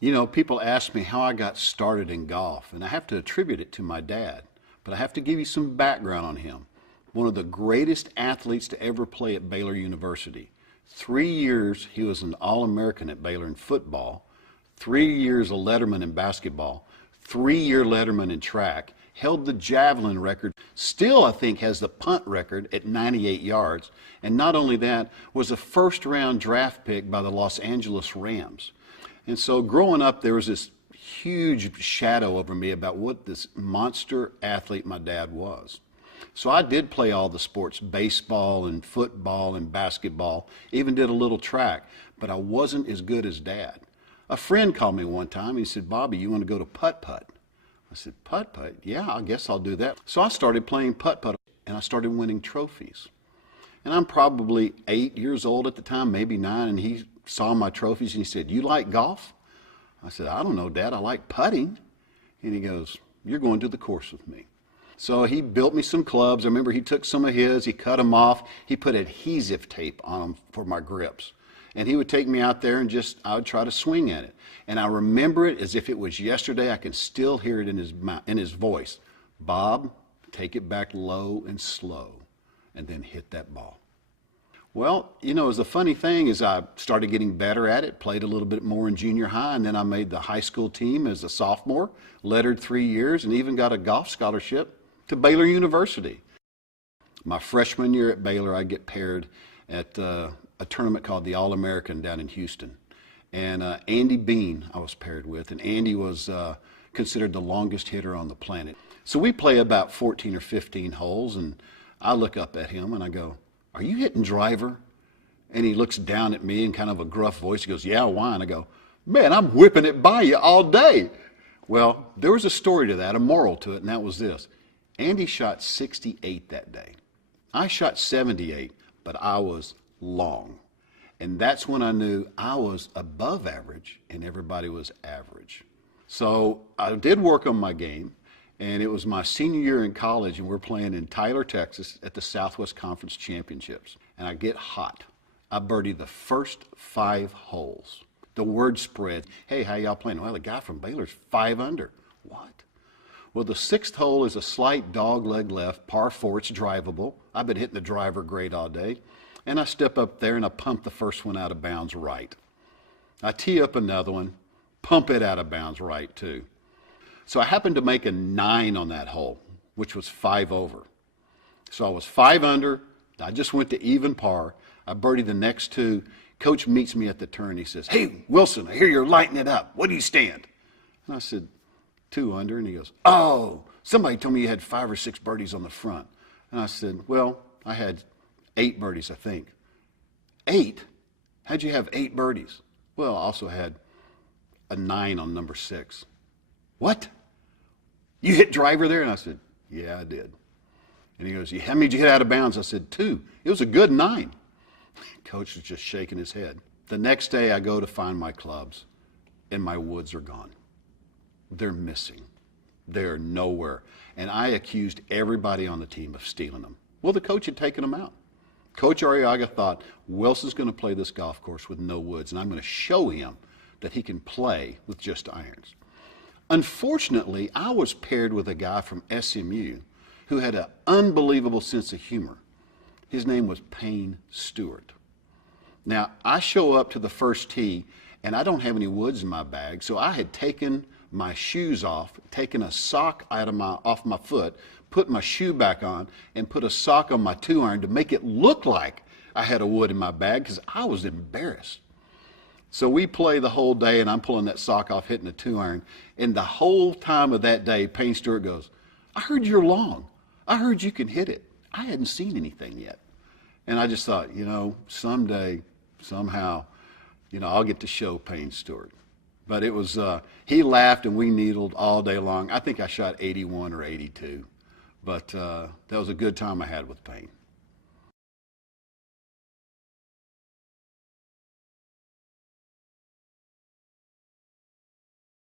You know, people ask me how I got started in golf, and I have to attribute it to my dad. But I have to give you some background on him. One of the greatest athletes to ever play at Baylor University. 3 years he was an All-American at Baylor in football, 3 years a letterman in basketball, 3-year letterman in track, held the javelin record, still I think has the punt record at 98 yards, and not only that, was a first-round draft pick by the Los Angeles Rams. And so growing up, there was this huge shadow over me about what this monster athlete my dad was. So I did play all the sports, baseball and football and basketball, even did a little track, but I wasn't as good as Dad. A friend called me one time. He said, "Bobby, you want to go to putt-putt?" I said, "Putt-putt? Yeah, I guess I'll do that." So I started playing putt-putt, and I started winning trophies. And I'm probably 8 years old at the time, maybe 9, and he saw my trophies and he said, "You like golf?" I said, "I don't know, Dad, I like putting." And he goes, "You're going to the course with me." So he built me some clubs. I remember he took some of his, he cut them off, he put adhesive tape on them for my grips. And he would take me out there and I would try to swing at it. And I remember it as if it was yesterday. I can still hear it in his voice. "Bob, take it back low and slow, and then hit that ball." Well, you know, the funny thing is I started getting better at it, played a little bit more in junior high, and then I made the high school team as a sophomore, lettered 3 years, and even got a golf scholarship to Baylor University. My freshman year at Baylor, I get paired at a tournament called the All-American down in Houston. And Andy Bean I was paired with, and Andy was considered the longest hitter on the planet. So we play about 14 or 15 holes, and I look up at him and I go, "Are you hitting driver?" And he looks down at me in kind of a gruff voice. He goes, "Yeah, why?" And I go, "Man, I'm whipping it by you all day." Well, there was a story to that, a moral to it, and that was this. Andy shot 68 that day. I shot 78, but I was long. And that's when I knew I was above average and everybody was average. So I did work on my game, and it was my senior year in college, and we're playing in Tyler, Texas at the Southwest Conference Championships. And I get hot. I birdie the first 5 holes. The word spread, "Hey, how y'all playing?" "Well, the guy from Baylor's 5 under. What? Well, the 6th hole is a slight dog leg left, par 4, it's drivable. I've been hitting the driver great all day. And I step up there and I pump the first one out of bounds right. I tee up another one, pump it out of bounds right too. So I happened to make a 9 on that hole, which was 5 over. So I was 5 under, I just went to even par. I birdied the next 2. Coach meets me at the turn, he says, "Hey, Wilson, I hear you're lighting it up. What do you stand?" And I said, 2 under, and he goes, "Oh, somebody told me you had 5 or 6 birdies on the front." And I said, "Well, I had 8 birdies, I think." "8? How'd you have 8 birdies?" "Well, I also had a 9 on number 6. "What? You hit driver there?" And I said, "Yeah, I did." And he goes, "How many did you hit out of bounds?" I said, 2. It was a good 9. Coach was just shaking his head. The next day I go to find my clubs, and my woods are gone. They're missing. They're nowhere. And I accused everybody on the team of stealing them. Well, the coach had taken them out. Coach Arriaga thought, Wilson's going to play this golf course with no woods, and I'm going to show him that he can play with just irons. Unfortunately, I was paired with a guy from SMU who had an unbelievable sense of humor. His name was Payne Stewart. Now, I show up to the first tee, and I don't have any woods in my bag, so I had taken my shoes off, taken a sock off my foot, put my shoe back on, and put a sock on my 2-iron to make it look like I had a wood in my bag because I was embarrassed. So we play the whole day, and I'm pulling that sock off, hitting a 2-iron, and the whole time of that day, Payne Stewart goes, "I heard you're long. I heard you can hit it." I hadn't seen anything yet. And I just thought, you know, someday, somehow, you know, I'll get to show Payne Stewart. But it was, he laughed and we needled all day long. I think I shot 81 or 82. But that was a good time I had with Payne.